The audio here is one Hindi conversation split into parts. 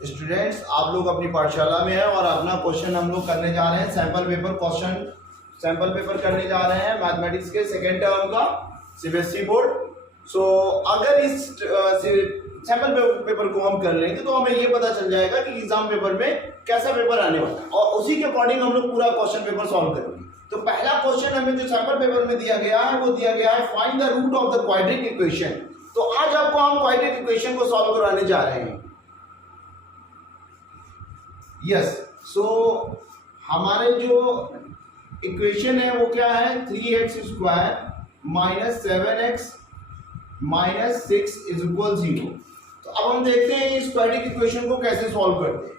स्टूडेंट्स, आप लोग अपनी पाठशाला में हैं और अपना क्वेश्चन हम लोग करने जा रहे हैं। सैंपल पेपर करने जा रहे हैं मैथमेटिक्स के सेकेंड टर्म का सीबीएसई बोर्ड। सो अगर इस सैंपल पेपर को हम कर लेंगे तो हमें ये पता चल जाएगा कि एग्जाम पेपर में कैसा पेपर आने वाला है और उसी के अकॉर्डिंग हम लोग पूरा क्वेश्चन पेपर सॉल्व करेंगे। तो पहला क्वेश्चन हमें जो सैंपल पेपर में दिया गया है वो दिया गया है find the root of the quadratic equation. तो आज आपको हम क्वाड्रेटिक इक्वेशन को सॉल्व कराने जा रहे हैं। यस, सो हमारे जो इक्वेशन है वो क्या है, 3x² minus 7x minus 6 is equal 0। तो अब हम देखते हैं इस क्वाड्रेटिक इक्वेशन को कैसे सॉल्व करते हैं।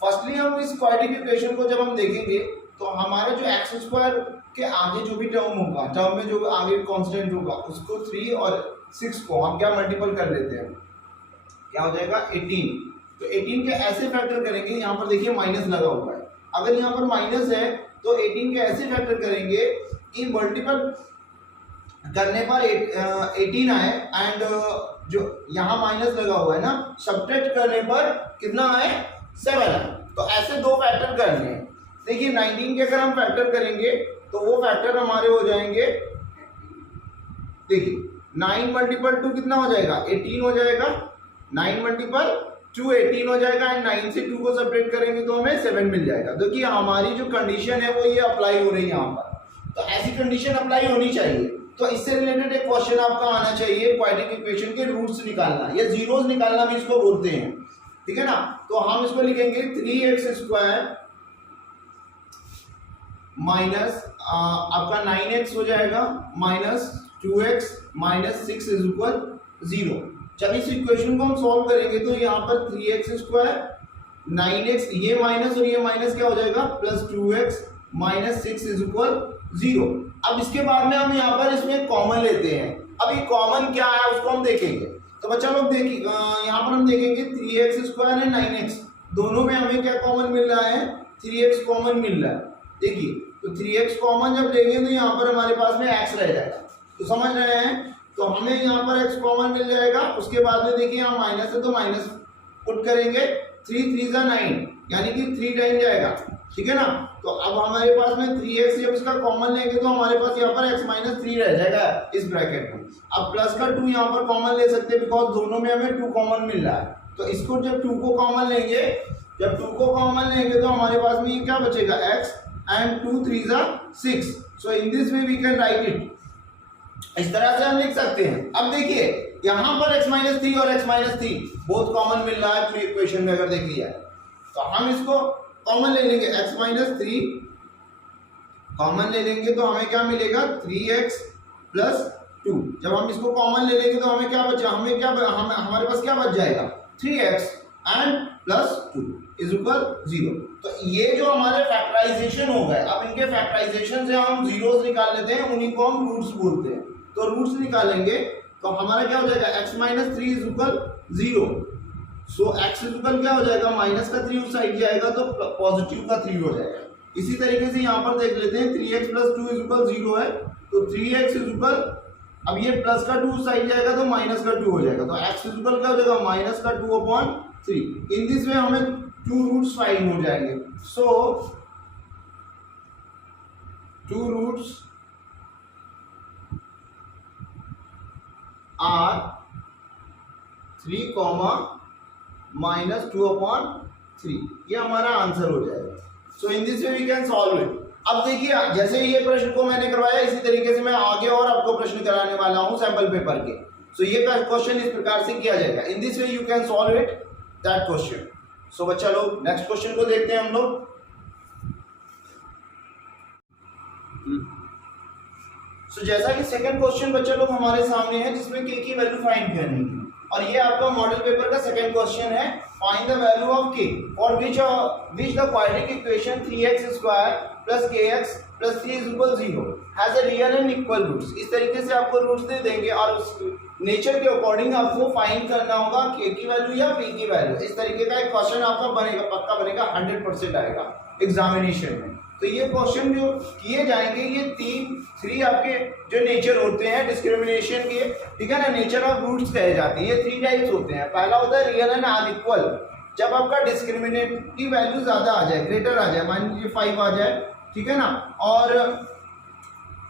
फर्स्टली हम इस क्वाड्रेटिक इक्वेशन को जब हम देखेंगे तो हमारा जो x² के आगे जो भी टर्म होगा, टर्म में जो आगे कांस्टेंट होगा उसको 3 और 6 को हम क्या मल्टीपल कर लेते हैं, क्या हो जाएगा 18। तो 18 के ऐसे फैक्टर करेंगे, यहाँ पर देखिए माइनस लगा हुआ है, अगर यहाँ पर माइनस है तो 18 के ऐसे फैक्टर करेंगे कि मल्टीपल करने पर 18 आए एंड जो यहाँ माइनस लगा हुआ है ना, सब्ट्रैक्ट करने पर कितना आए 7 आए। तो ऐसे दो फैक्टर करने हैं। देखिए 19 के अगर हम फैक्टर करेंगे तो वो फैक्टर हमारे हो जाएंगे, देखिए 9 मल्टीपल 2 कितना हो जाएगा 18 हो जाएगा, 9 मल्टीपल 2 18 हो जाएगा एंड 9 से 2 को सब्ट्रैक्ट करेंगे तो हमें 7 मिल जाएगा। देखिए हमारी जो कंडीशन है वो ये अप्लाई हो रही है यहाँ पर, तो ऐसी कंडीशन अप्लाई होनी चाहिए। तो इससे रिलेटेड एक क्वेश्चन आपका आना चाहिए, क्वाड्रेटिक इक्वेशन के रूट्स निकालना या जीरोस निकालना भी इसको बोलते हैं, ठीक है ना। तो हम इसको लिखेंगे 3x² माइनस आपका 9x हो जाएगा minus 2x minus 6 is equal 0। जब इस इक्वेशन को हम सॉल्व करेंगे तो यहाँ पर 3x² 9x ये माइनस और ये माइनस क्या हो जाएगा plus 2x minus 6 is equal 0। अब इसके बाद में हम यहाँ पर इसमें कॉमन लेते हैं। अब ये कॉमन क्या है उसको हम देखेंगे। तो बच्चा लोग देखिए यहाँ पर हम देखेंगे 3x² है 9x, दोनों में हमें क्या कॉमन मिल रहा है 3x कॉमन मिल रहा है। देखिए तो 3x कॉमन जब लेंगे तो यहाँ पर हमारे पास में x रह जाएगा, तो समझ रहे हैं। तो हमें यहाँ पर x कॉमन मिल जाएगा। उसके बाद में देखिए यहाँ माइनस है तो माइनस पुट करेंगे, 3 3 जा 9 यानी कि 3 टाइम जाएगा, ठीक है ना। तो अब हमारे पास में 3x जब इसका कॉमन लेंगे तो हमारे पास यहाँ पर x माइनस 3 रह जाएगा इस ब्रैकेट में। अब प्लस का 2 यहाँ पर कॉमन ले सकते हैं बिकॉज दोनों में हमें 2 कॉमन मिल रहा है। तो इसको जब 2 को कॉमन लेंगे, जब 2 को कॉमन लेंगे तो हमारे पास में ये क्या बचेगा x एंड 2 3 जा 6। So in this way we can write it, इस तरह से हम लिख सकते हैं। अब देखिए यहाँ पर x माइनस 3 और x माइनस 3 बहुत कॉमन मिल रहा है पूरी इक्वेशन में अगर देखिए, तो हम इसको कॉमन ले लेंगे, x माइनस 3 कॉमन ले लेंगे तो हमें क्या मिलेगा 3x प्लस 2। जब हम इसको कॉमन ले लेंगे तो हमें क्या बचा, हमारे पास क्या बच जाएगा 3x and plus 2 is equal 0। तो ये जो हमारे फैक्टराइजेशन हो गए, अब इनके फैक्टराइजेशन से हम जीरोस निकाल लेते हैं, उन्हीं को हम रूट्स बोलते हैं। तो रूट्स निकालेंगे तो हमारा क्या हो जाएगा x minus 3 is equal 0। So x is equal क्या हो जाएगा, माइनस का 3 उस साइड जाएगा तो पॉजिटिव का 3 हो जाएगा। इसी तरीके से यहाँ पर देख लेते हैं 3x प्लस 2 इज इक्वल 0 है, तो 3x इज इक्वल, अब ये प्लस का 2 उस साइड जाएगा तो माइनस का 2 हो जाएगा। तो x इज इक्वल क्या हो जाएगा माइनस का 2/3। इन दिस वे हमें 2 रूट्स फाइंड हो जाएंगे। सो 2 रूट्स आर 3, माइनस 2/3, ये हमारा आंसर हो जाएगा। So in this way we can solve it. अब देखिए जैसे ये प्रश्न को मैंने करवाया इसी तरीके से मैं आगे और आपको प्रश्न कराने वाला हूं सैंपल पेपर के। सो ये क्वेश्चन इस प्रकार से किया जाएगा। In this way you can solve it that question. So बच्चा लोग नेक्स्ट क्वेश्चन को देखते हैं हम लोग। सो जैसा कि सेकंड क्वेश्चन बच्चा लोग हमारे सामने है जिसमें k की वैल्यू फाइंड करनी है और ये आपका मॉडल पेपर का सेकंड क्वेश्चन है। Find the value of k for which the quadratic equation 3x² plus kx plus 3 is equal 0 has a real and equal roots. इस तरीके से आपको रूट्स दे देंगे और उस नेचर के अकॉर्डिंग आपको फाइंड करना होगा k की वैल्यू या p की वैल्यू। इस तरीके का एक क्वेश्चन आपका बनेगा, पक्का बनेगा, 100% आएगा एग्जामिनेशन में। तो ये क्वेश्चन जो किए जाएंगे ये 3 आपके जो नेचर होते हैं डिस्क्रिमिनेशन के, ठीक है ना, नेचर ऑफ रूट्स कहे जाते हैं। ये 3 टाइप्स होते हैं। पहला होता है रियल एंड अनइक्वल, जब आपका डिस्क्रिमिनेंट की वैल्यू ज्यादा आ जाए, ग्रेटर आ जाए, मान लीजिए 5 आ जाए, ठीक है ना, और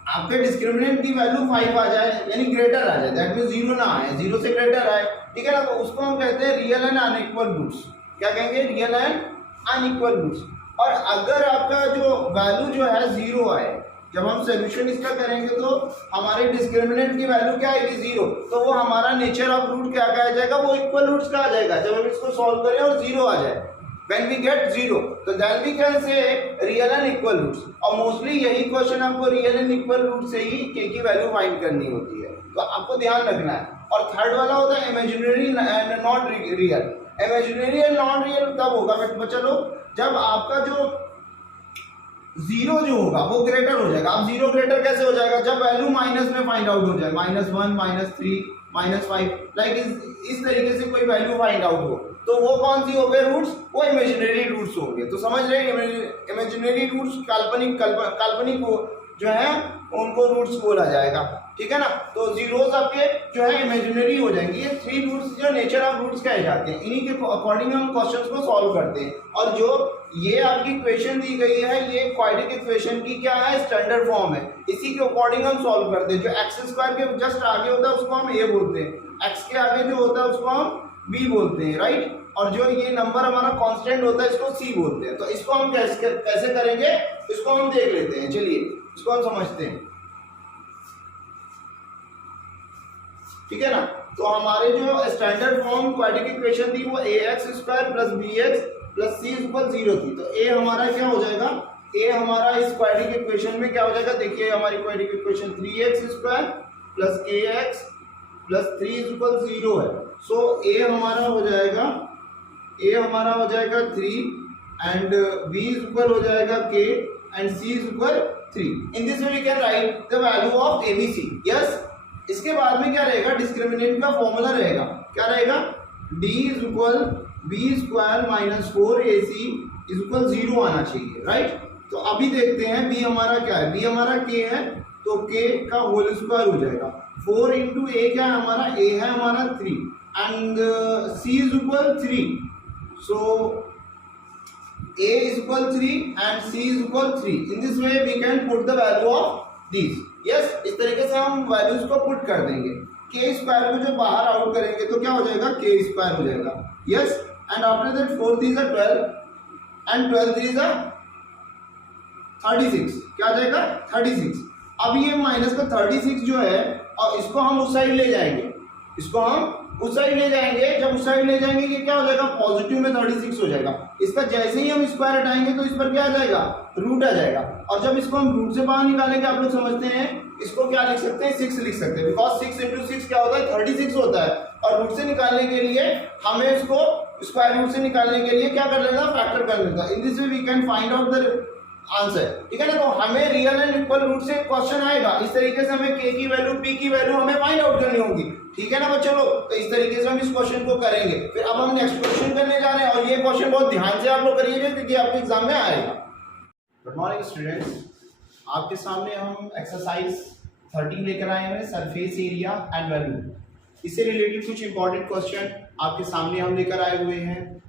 आपके डिस्क्रिमिनेंट की वैल्यू 5 आ जाए यानी ग्रेटर आ जाए, दैट मीन 0 ना आए, 0 से ग्रेटर आए, ठीक है ना, तो उसको हम कहते हैं रियल एंड अनइक्वल रूट्स। क्या कहेंगे? Real and unequal roots. और अगर आपका जो वैल्यू जो है 0 आए, जब हम सोल्यूशन इसका करेंगे तो हमारे डिस्क्रिमिनेंट की वैल्यू क्या आएगी? 0, तो वो हमारा नेचर ऑफ रूट क्या कहा जाएगा? वो इक्वल रूट्स का आ जाएगा। जब हम इसको सॉल्व करें और 0 आ जाए, when we get 0, तो then we can say real and equal roots। और मोस्टली यही क्वेश्चन आपको रियल एंड इक्वल रूट से ही k की वैल्यू फाइंड करनी होती है, तो आपको ध्यान रखना है। और थर्ड वाला होता है imaginary and not real. Imaginary and non real तब होगा बच्चा लोग जब आपका जो 0 जो होगा वो ग्रेटर हो जाएगा। अब 0 ग्रेटर कैसे हो जाएगा? जब वैल्यू माइनस में फाइंड आउट हो जाए, -1, -3, -5, लाइक इस तरीके से कोई वैल्यू फाइंड आउट हो, तो वो कौन सी हो गए रूट्स? वो इमेजिनरी रूट्स हो गए। तो समझ रहे हैं, इमेजिनरी रूट्स काल्पनिक जो है उनको रूट्स बोला जाएगा, ठीक है ना। तो जीरोस आपके जो है इमेजिनरी हो जाएंगे। ये 3 रूट्स जो नेचर ऑफ रूट्स कहे जाते हैं, इन्हीं के अकॉर्डिंग हम क्वेश्चंस को सॉल्व करते हैं। और जो ये आपकी इक्वेशन दी गई है, ये क्वाड्रेटिक इक्वेशन की क्या है? स्टैंडर्ड फॉर्म है। इसी के अकॉर्डिंग हम सॉल्व करते हैं। जो एक्स स्क्वायर के जस्ट आगे होता है उसको हम ए बोलते हैं, एक्स के आगे जो होता है उसको हम बी बोलते हैं, राइट। और जो ये नंबर हमारा कांस्टेंट होता है इसको सी बोलते हैं। तो इसको हम कैसे करेंगे इसको हम देख लेते हैं। चलिए इसको हम समझते हैं, ठीक है ना। तो हमारे जो स्टैंडर्ड फॉर्म क्वाड्रेटिक इक्वेशन थी वो ax² + bx + c = 0 थी। तो a हमारा क्या हो जाएगा? a हमारा इस क्वाड्रेटिक इक्वेशन में क्या हो जाएगा? देखिए हमारी क्वाड्रेटिक इक्वेशन 3x² + kx + 3 = 0 है। सो a हमारा हो जाएगा 3 एंड b इक्वल हो जाएगा k and c equal 3। In this way we can write the value of abc। Yes, इसके बाद में क्या रहेगा? डिस्क्रिमिनेंट का फॉर्मूला रहेगा। क्या रहेगा? d = b² - 4ac = 0 आना चाहिए, राइट। तो अभी देखते हैं b हमारा क्या है। b हमारा k है, तो k का होल स्क्वायर हो जाएगा। 4 × a क्या है हमारा? a है हमारा 3 and c = 3। So a = 3 and c = 3. In this way we can put the value of these. Yes, इस तरीके से हम वैल्यूज को पुट कर देंगे। k² को जो बाहर आउट करेंगे तो क्या हो जाएगा? k² हो जाएगा। Yes, and after that 4 3 is 12 and 12 3 is 36। क्या आ जाएगा? 36। अब ये माइनस का 36 जो है और इसको हम उस साइड ले जाएंगे, इसको हम उस साइड ले जाएंगे। जब उस साइड ले जाएंगे ये क्या हो जाएगा? पॉजिटिव में 36 हो जाएगा। इसका जैसे ही हम स्क्वायर हटाएंगे तो इस पर क्या आ जाएगा? रूट आ जाएगा। और जब इसको हम रूट से बाहर निकालेंगे, आप लोग समझते हैं इसको क्या लिख सकते हैं? 6 लिख सकते हैं, बिकॉज 6 × 6 क्या होता है? 36 होता है। और रूट से निकालने के लिए हमें इसको स्क्वायर रूट से निकालने के लिए क्या कर लेना? फैक्टर कर लेना। In this way we can find out the answer, ठीक है ना। तो हमें रियल एंड इक्वल रूट से क्वेश्चन आएगा, इस तरीके से हमें k की वैल्यू p की वैल्यू हमें फाइंड आउट करनी होगी, ठीक है ना बच्चों लोग। तो इस तरीके से हम इस क्वेश्चन को करेंगे। फिर अब हम नेक्स्ट क्वेश्चन करने जा रहे हैं और ये क्वेश्चन बहुत ध्यान से आप लोग करिएगा क्योंकि आपके एग्जाम में आएगा। गुड मॉर्निंग स्टूडेंट्स, आपके सामने हम एक्सरसाइज 13 लेकर आए हैं, सरफेस एरिया एंड वैल्यू। इससे रिलेटेड कुछ इंपॉर्टेंट क्वेश्चन आपके सामने हम लेकर आए हुए हैं।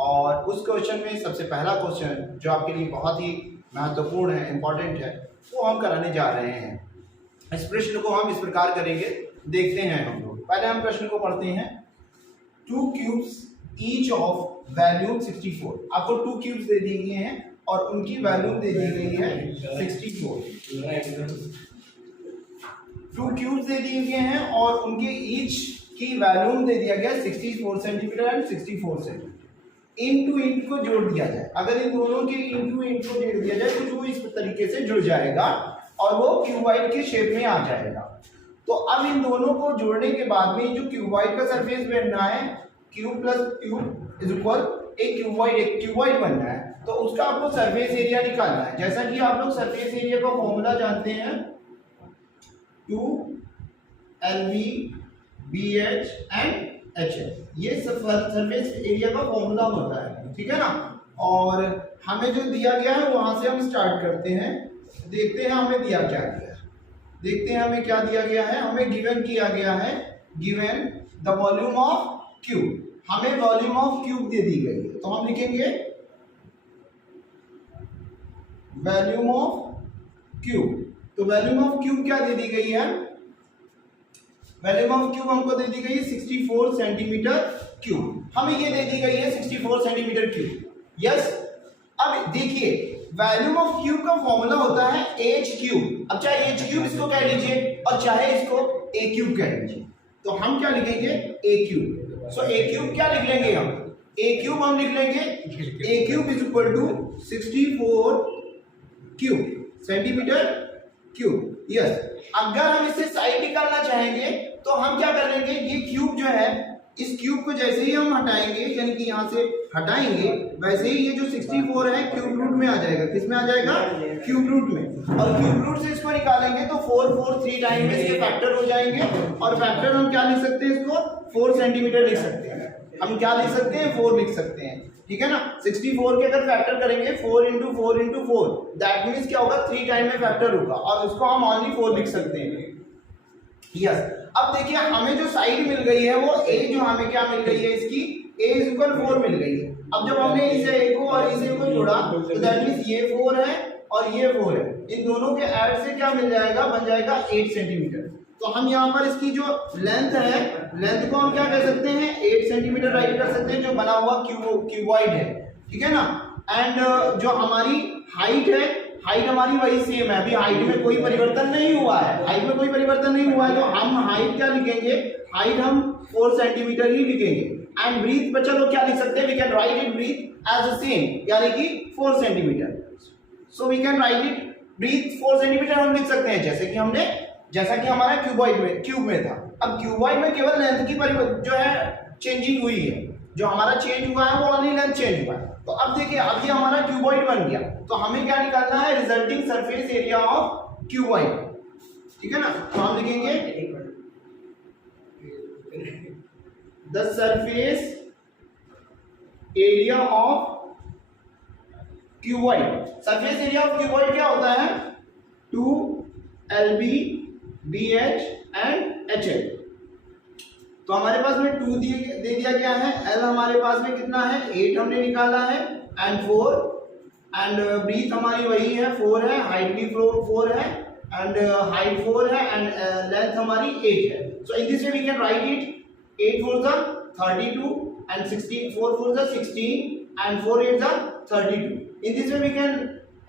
और उस क्वेश्चन में सबसे पहला क्वेश्चन जो आपके लिए बहुत ही महत्वपूर्ण है, इंपॉर्टेंट है, वो हम कराने जा रहे हैं। इस प्रश्न को हम इस प्रकार करेंगे, देखते हैं हम लोग। पहले हम प्रश्न को पढ़ते हैं। 2 क्यूब्स ईच ऑफ वैल्यू 64। आपको 2 क्यूब्स दे दिए गए हैं और उनकी वैल्यू दे दी गई है 64। 2 क्यूब्स दे दिए गए हैं और उनके ईच की वैल्यू दे दिया गया 64 centimetre and 64 centimetre. Into int को जोड़ दिया जाए। अगर इन दोनों के इंटू इंट को जोड़ दिया जाए तो वो इस तरीके से जुड़ जाएगा और वो क्यूबाइड के शेप में आ जाएगा। तो अब इन दोनों को जोड़ने के बाद में जो क्यूबाइड का सरफेस बनना है, cube plus cube is equal एक क्यूबाइड बनना है, तो उसका आपको सरफेस एरिया निकालना है। जैसा कि आप लोग सरफेस एरिया का फॉर्मूला जानते हैं, 2LV BH एंड HF, ये सरफेस एरिया का फॉर्मूला होता है, ठीक है ना। और हमें जो दिया गया है वहां से हम स्टार्ट करते हैं, देखते हैं हमें दिया क्या गया है। देखते हैं हमें क्या दिया गया है। हमें गिवन किया गया है, given the volume of cube. हमें वॉल्यूम ऑफ क्यूब दे दी गई है, तो हम लिखेंगे वॉल्यूम ऑफ क्यूब। तो वॉल्यूम ऑफ क्यूब क्या दे दी गई है? वॉल्यूम ऑफ क्यूब हमको दे दी गई है 64 सेंटीमीटर क्यूब। हमें ये दे दी गई है 64 सेंटीमीटर क्यूब। यस, अब देखिए वॉल्यूम ऑफ क्यूब का फॉर्मूला होता है एच क्यूब। अब चाहे एच क्यूब इसको कह लीजिए और चाहे इसको ए क्यूब कह लीजिए, तो हम क्या लिखेंगे? ए क्यूब। सो ए क्यूब क्या लिख लेंगे हम? ए क्यूब हम लिख लेंगे A cube is equal to 64 cube centimetre cube. Yes, अगर हम इससे साइड निकालना चाहेंगे तो हम क्या कर लेंगे? ये क्यूब जो है, इस क्यूब को जैसे ही हम हटाएंगे, यानी कि यहां से हटाएंगे, वैसे ही ये जो 64 है क्यूब रूट में आ जाएगा। किस में आ जाएगा? क्यूब रूट में। और क्यूब रूट से इसको निकालेंगे तो 4 3 टाइम में इसके फैक्टर हो जाएंगे। और फैक्टर हम क्या लिख सकते हैं? इसको 4 सेंटीमीटर लिख सकते हैं। हम क्या लिख सकते हैं? 4 लिख सकते हैं, ठीक है ना। 64 के अगर फैक्टर करेंगे 4 इंटू 4 इंटू 4, दैट मीन्स क्या होगा? 3 टाइम में फैक्टर होगा और उसको हम ओनली 4 लिख सकते हैं। यस, अब देखिए हमें जो साइड मिल गई है वो a, जो हमें क्या मिल गई है? इसकी a इज इक्वल 4 मिल गई है। अब जब हमने इस a को और इस a को जोड़ा तो दैट मींस ये 4 है और ये 4 है, इन दोनों के ऐड से क्या मिल जाएगा? बन जाएगा 8 सेंटीमीटर। तो हम यहाँ पर इसकी जो लेंथ है, लेंथ को हम क्या कह सकते हैं? 8 सेंटीमीटर राइट कर सकते हैं, जो बना हुआ क्यूबॉइड है, ठीक है ना। एंड जो हमारी हाइट है, हाइट हमारी वही सेम है, अभी हाइट में कोई परिवर्तन नहीं हुआ है, हाइट में कोई परिवर्तन नहीं हुआ है, तो हम हाइट क्या लिखेंगे? हाइट हम 4 सेंटीमीटर ही लिखेंगे। एंड ब्रीथ बच्चा लोग क्या लिख सकते हैं? We can write it breadth as the same, यानी कि 4 centimetre. So we can write it breadth 4 centimetre हम लिख सकते हैं, जैसा कि हमारा क्यूब में था। अब क्यूबॉइड में केवल लेंथ की जो है चेंजिंग हुई है, जो हमारा चेंज हुआ है वो ओनली लेंथ चेंज हुआ है। तो अब देखिए अब ये हमारा क्यूबॉइड बन गया, तो हमें क्या निकालना है? Resulting surface area of cuboid, ठीक है ना। तो हम लिखेंगे the surface area of cuboid. Surface area of cuboid क्या होता है? 2 LB BH एंड HL। तो हमारे पास में 2 दे दिया गया है, L हमारे पास में कितना है? 8 हमने निकाला है एंड 4, एंड ब्रीथ हमारी वही है 4 है, हाइट भी 4 है एंड हाइट 4 है एंड लेंथ हमारी 8 है। So in this way we can write it 8 4 जा 32 एंड 16 4 4 जा 16 एंड 4 8 जा 32। In this way we can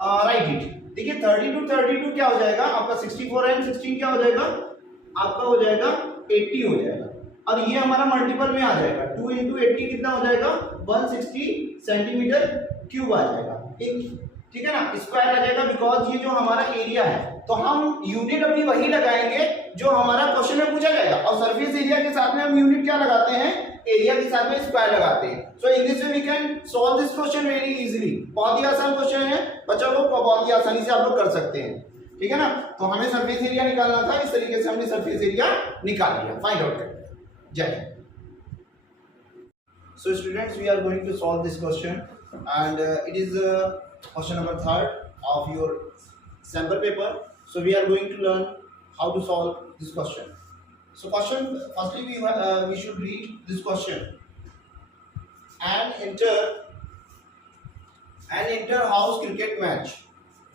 write it. देखिए 32 क्या हो जाएगा आपका? 64 एंड 16 क्या हो जाएगा? आपका हो जाएगा 80 हो जाएगा, और ये हमारा मल्टीपल में आ जाएगा। 2 इंटू 80 कितना हो जाएगा? 160 सेंटीमीटर क्यूब आ जाएगा, ठीक है ना। स्क्वायर आ जाएगा, बिकॉज ये जो हमारा एरिया है, तो हम यूनिट अपनी वही लगाएंगे जो हमारा क्वेश्चन में पूछा जाएगा। और सरफेस एरिया के साथ में हम यूनिट क्या लगाते हैं? एरिया के साथ में स्क्वायर लगाते हैं। So in this way we can solve this question very easily. बहुत ही आसान क्वेश्चन है बच्चों लोग, बहुत ही आसानी से आप लोग कर सकते हैं, ठीक है ना। तो हमें सरफेस एरिया निकालना था, इस तरीके से हमने सरफेस एरिया निकाल लिया, फाइंड आउट कर लिया। जय Hind. So students, we are going to solve this question, and it is question number 3 of your sample paper. So we are going to learn how to solve this question. So firstly we should read this question. An inter-house cricket match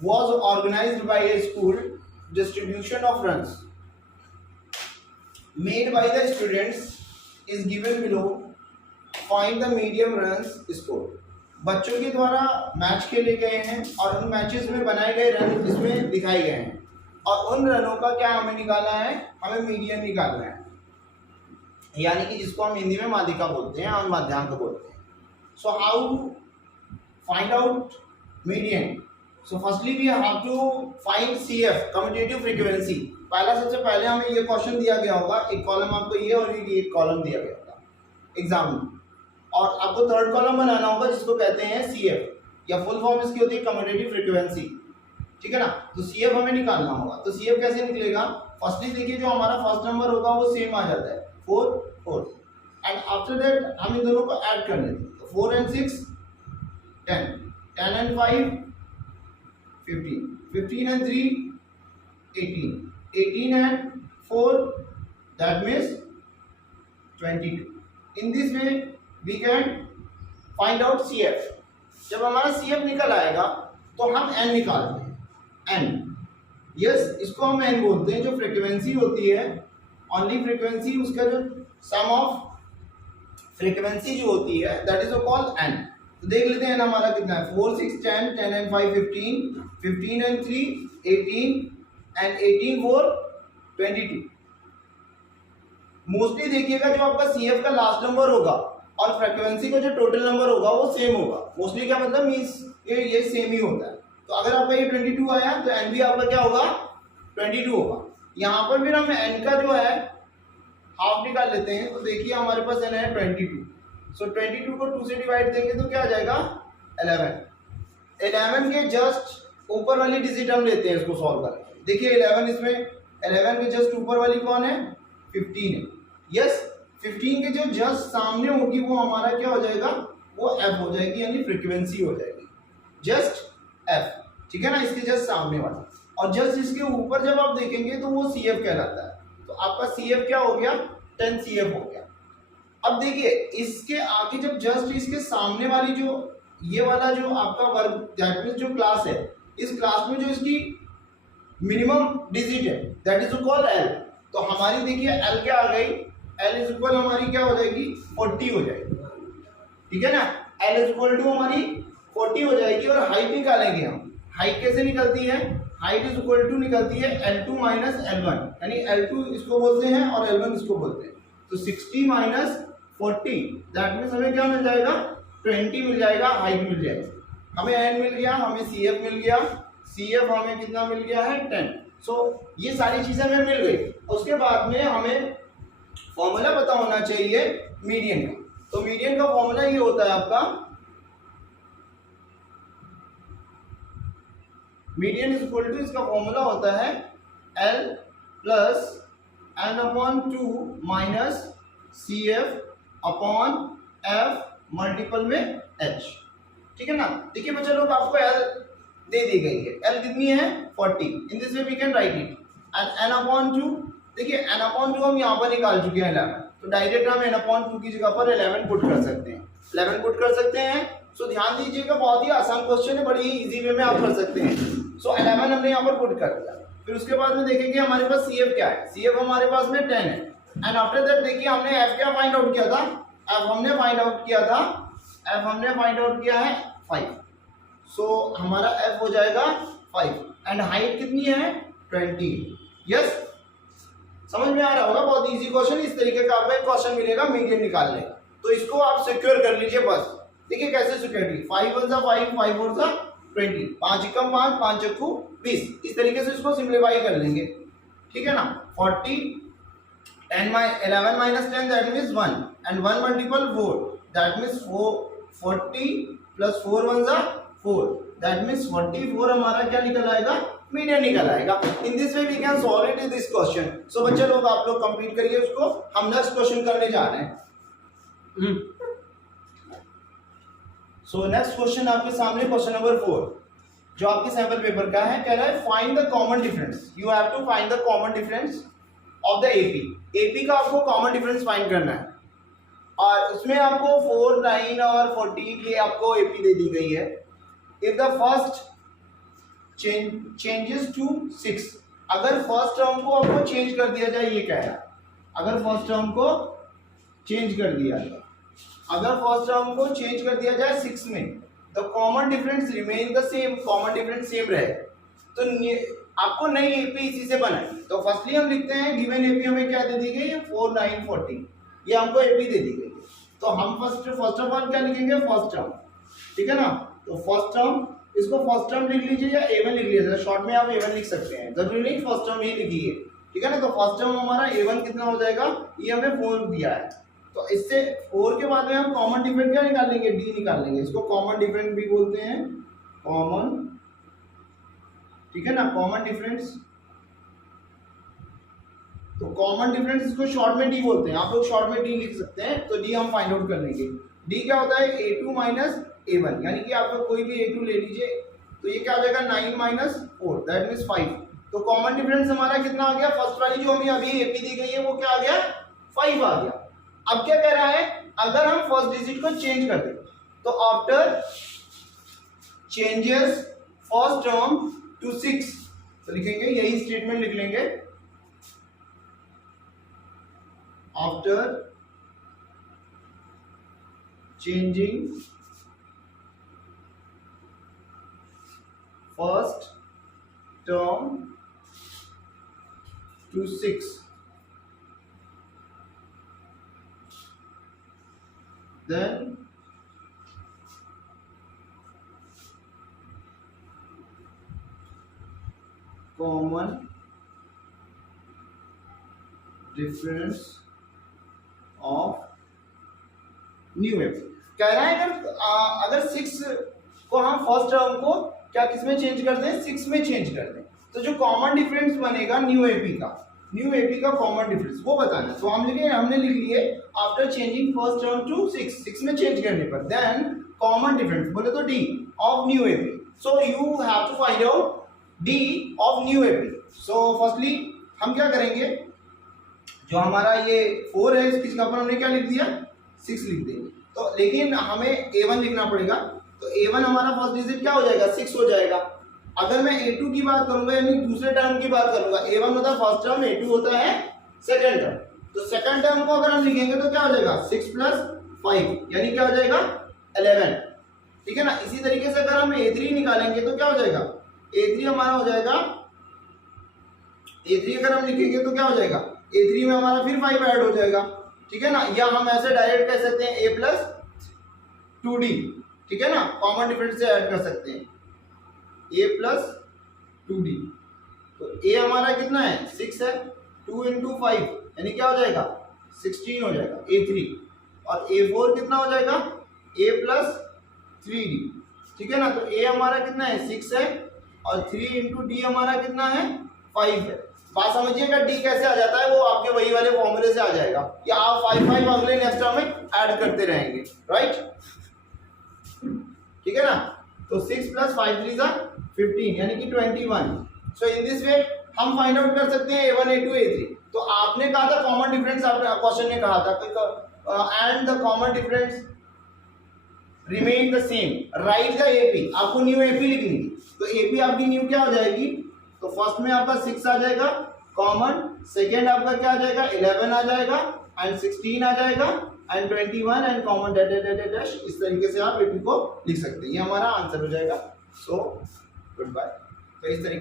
was organized by a school. Distribution of runs made by the students is given below. Find the medium runs score. बच्चों के द्वारा मैच खेले गए हैं और उन मैचेस में बनाए गए रन इसमें दिखाए गए हैं, और उन रनों का क्या हमें निकालना है? हमें मीडियन निकालना है, यानी कि जिसको हम हिंदी में माध्यिका बोलते हैं और माध्यांक बोलते हैं। So how find out median? So firstly we have to find CF, commutative frequency. सबसे पहले हमें ये क्वेश्चन दिया गया होगा, एक कॉलम आपको ये और एक कॉलम दिया गया होगा एग्जाम में, और आपको थर्ड कॉलम बनाना होगा जिसको कहते हैं CF, या फुल फॉर्म इसकी होती है कम्यूटेटिव फ्रीक्वेंसी, ठीक है ना। तो CF हमें निकालना होगा। तो CF कैसे निकलेगा? फर्स्टली देखिए जो हमारा फर्स्ट नंबर होगा वो सेम आ जाता है 4 4, एंड आफ्टर दैट हम इन दोनों को ऐड कर लेते हैं। तो 4 and 6 10, 10 and 5 15, 15 and 3 18, 18 and 4 that means 22. In this way we can find out C F. जब हमारा सी एफ निकल आएगा तो हम एन निकालते हैं, एन, यस, इसको हम एन बोलते हैं। जो फ्रीक्वेंसी होती है, ओनली फ्रीक्वेंसी, उसका जो सम ऑफ फ्रीक्वेंसी जो होती है दैट इज कॉल्ड एन। तो देख लेते हैं हमारा कितना है, 4 6 10 10 and 5 15, 15 and 3 18 and 18 4 22। मोस्टली देखिएगा जो आपका सीएफ का लास्ट नंबर होगा और फ्रीक्वेंसी का जो टोटल नंबर होगा वो सेम होगा। मोस्टली क्या मतलब मींस ये सेम ही होता है। तो अगर आपका ये 22 आया तो एन भी आपका क्या होगा, 22 होगा। यहाँ पर फिर हम एन का जो है हाफ निकाल लेते हैं। तो देखिए हमारे पास एन है 22, सो 22 को 2 से डिवाइड देंगे तो क्या आ जाएगा 11। 11 के जस्ट ऊपर वाली डिजिट हम लेते हैं इसको सॉल्व करके। देखिए 11 इसमें 11 के जस्ट ऊपर वाली कौन है, 15 है। यस, 15 के जो जस्ट सामने होगी वो हमारा क्या हो जाएगा, वो एफ हो जाएगी, यानी फ्रीक्वेंसी हो जाएगी, जस्ट एफ, ठीक है ना, इसके जस्ट सामने वाला। और जस्ट इसके ऊपर जब आप देखेंगे तो वो सी एफ कहलाता है। तो आपका सी एफ क्या हो गया, 10 सी एफ हो गया। अब देखिए इसके आगे जब जस्ट इसके सामने वाली जो ये वाला जो आपका वर्ग दैट मींस जो क्लास है, इस क्लास में जो इसकी मिनिमम डिजिट है दैट इज कॉल्ड एल। तो हमारी देखिए एल क्या आ गई, एल इज इक्वल हमारी क्या हो जाएगी, 40 हो जाएगी, ठीक है ना। एल इज इक्वल टू हमारी 40 हो जाएगी। और हाइट निकालेंगे हम। हाइट कैसे निकलती है, हाइट इज इक्वल टू निकलती है L2 माइनस L1, यानी L2 इसको बोलते हैं और L1 इसको बोलते हैं। तो 60 माइनस 40 दैट मीन्स हमें क्या मिल जाएगा, 20 मिल जाएगा, हाइट मिल जाएगी। हमें एन मिल गया, हमें सी एफ मिल गया, सी एफ हमें कितना मिल गया है 10। सो ये सारी चीजें हमें मिल गई। उसके बाद में हमें फॉर्मूला पता होना चाहिए मीडियन का। तो मीडियन का फॉर्मूला ये होता है आपका, मीडियन इज इक्वल टू, इसका फॉर्मूला होता है L plus N upon 2 minus C F upon F multiple में H, ठीक है ना। देखिए बच्चा लोग आपको L दे दी गई है, L कितनी है 40। In this way we can write it and n upon 2। देखिए n अपॉन 2 हम यहाँ पर निकाल चुके हैं 11, तो डायरेक्ट हम n अपॉन 2 की जगह पर 11 पुट कर सकते हैं, 11 पुट कर सकते हैं। सो ध्यान दीजिएगा, बहुत ही आसान क्वेश्चन है, बड़ी ही इजी वे में आप कर सकते हैं। सो 11 हमने यहाँ पर पुट कर दिया। फिर उसके बाद में देखेंगे हमारे पास सी एफ क्या है, सी एफ हमारे पास में 10 है। एंड आफ्टर दैट देखिए हमने एफ क्या फाइंड आउट किया था, एफ हमने फाइंड आउट किया था, एफ हमने फाइंड आउट किया है 5। सो हमारा एफ हो जाएगा 5 एंड हाइट कितनी है 20। यस, समझ में आ रहा होगा, बहुत इजी क्वेश्चन। इस तरीके का आपको एक क्वेश्चन मिलेगा मीडियन निकालने का, तो इसको आप सिक्योर कर लीजिए बस। देखिए कैसे सिक्योरिटी, 5 1 5 5 4 20, 5 एकम 5 5 चक्कू 20, इस तरीके से इसको सिंप्लीफाई कर लेंगे, ठीक है ना। 40 11 minus 10 that means 1 and 1 multiple 4 that means 40 plus 4 1 4 that means 44 हमारा क्या निकल आएगा, मीडियन निकल आएगा। In this way we can solve it this question. So बच्चे लोग आप लोग कंप्लीट करिए उसको, हम नेक्स्ट क्वेश्चन करने जा रहे हैं। सो नेक्स्ट क्वेश्चन आपके सामने क्वेश्चन नंबर 4 जो आपके सैंपल पेपर का है, कह रहा है find the common difference. You have to find the common difference of the AP. AP का आपको कॉमन डिफरेंस फाइंड करना है और उसमें आपको 4 9 और 14 ये आपको एपी दे दी गई है। If the first changes to 6, अगर फर्स्ट टर्म को आपको चेंज कर दिया जाए, ये कह रहा है अगर फर्स्ट टर्म को चेंज कर दिया जाए, अगर फर्स्ट टर्म को चेंज कर दिया जाए 6 में, the common difference remain the same, common difference same रहे, तो आपको नई एपी इसी से बनाएंगे। तो फर्स्टली हम लिखते हैं गिवन एपी हमें क्या दे दी गई है 4 9 14, ये हमको एपी दे दी गई है। तो हम फर्स्ट ऑफ ऑल क्या लिखेंगे, फर्स्ट टर्म, ठीक है ना। तो फर्स्ट टर्म, इसको फर्स्ट टर्म लिख लीजिए या A1 लिख लीजिए, शॉर्ट में आप A1 लिख सकते हैं, जरूरी नहीं फर्स्ट टर्म ही लिखिए, ठीक है ना। तो फर्स्ट टर्म हमारा A1 कितना हो जाएगा, ये हमें 4 दिया है, तो इससे 4 के बाद में हम कॉमन डिफरेंट क्या निकाल लेंगे, D निकाल लेंगे। इसको कॉमन डिफरेंट भी बोलते हैं, कॉमन, ठीक है ना, कॉमन डिफरेंस। तो कॉमन डिफरेंस इसको शॉर्ट में D बोलते हैं, आप लोग शॉर्ट में D लिख सकते हैं। तो D हम फाइंड आउट कर लेंगे। D क्या होता है, A2 माइनस A1, यानी कि आपका कोई भी A2 ले लीजिए, तो ये क्या हो जाएगा 9 माइनस 4 दैट मीन्स 5। तो कॉमन डिफरेंस हमारा कितना आ गया, फर्स्ट वाली जो हमें अभी एपी दी गई है वो क्या आ गया, 5 आ गया। अब क्या कह रहा है, अगर हम फर्स्ट डिजिट को चेंज कर दें तो after changes first term to 6 तो लिखेंगे, यही स्टेटमेंट लिख लेंगे, after changing first term to 6 then common difference of new F कह रहा है अगर 6 को हम फर्स्ट टर्म को क्या किसमें चेंज कर दें, 6 में चेंज कर दें, तो जो कॉमन डिफरेंस बनेगा न्यू एपी का कॉमन डिफरेंस वो बताना। तो हमने लिख लिए after changing first term to 6 में चेंज करने पर देन कॉमन डिफरेंस बोले तो D of new AP. So you have to find out D of new AP. So firstly हम क्या करेंगे, जो हमारा ये 4 है इसकी जगह पर हमने क्या लिख दिया, 6 लिख देंगे। तो लेकिन हमें A1 लिखना पड़ेगा, तो A1 हमारा फर्स्ट डिजिट क्या हो जाएगा, 6 हो जाएगा। अगर मैं A2 की बात करूंगा यानी दूसरे टर्म की बात करूंगा, A1 होता है फर्स्ट टर्म, A2 होता है सेकंड टर्म। तो सेकंड टर्म को अगर हम लिखेंगे तो क्या हो जाएगा 6 + 5 यानी क्या हो जाएगा 11, ठीक है ना। इसी तरीके से अगर हम A3 निकालेंगे तो क्या हो जाएगा, A3 हमारा हो जाएगा, A3 अगर हम लिखेंगे तो क्या हो जाएगा, A3 में हमारा फिर 5 ऐड हो जाएगा, ठीक है ना। या हम ऐसे डायरेक्ट कह सकते हैं A + 2D, ठीक है ना, कॉमन डिफरेंस से ऐड कर सकते हैं A + 2D। तो A हमारा कितना है 6 है, 2 × 5 यानी क्या हो जाएगा 16 हो जाएगा A3, और A4 कितना हो जाएगा A + 3D, ठीक है ना। तो A हमारा कितना है 6 है और 3 × D हमारा कितना है 5 है। बात समझिएगा, D कैसे आ जाता है, वो आपके वही वाले फॉर्मूले से आ जाएगा, या आप 5 अगले नेक्स्ट टर्म में ऐड करते रहेंगे, राइट, ठीक है ना। तो 6 + 5 = 15 यानी कि 21। सो इन दिस वे हम फाइंड आउट कर सकते हैं A1, A2, A3। तो आपने कहा था कॉमन डिफरेंस, आपने क्वेश्चन में कहा था and the common difference remain the same, right the AP, आपको न्यू AP लिखनी थी। तो AP आपकी न्यू क्या हो जाएगी, तो फर्स्ट में आपका 6 आ जाएगा कॉमन, सेकेंड आपका क्या आ जाएगा 11 आ जाएगा, एंड 16 आ जाएगा, एंड 21 एंड कॉमन डैश। इस तरीके से आप AP को लिख सकते हैं, ये हमारा आंसर हो जाएगा। So goodbye. तो इस तरीके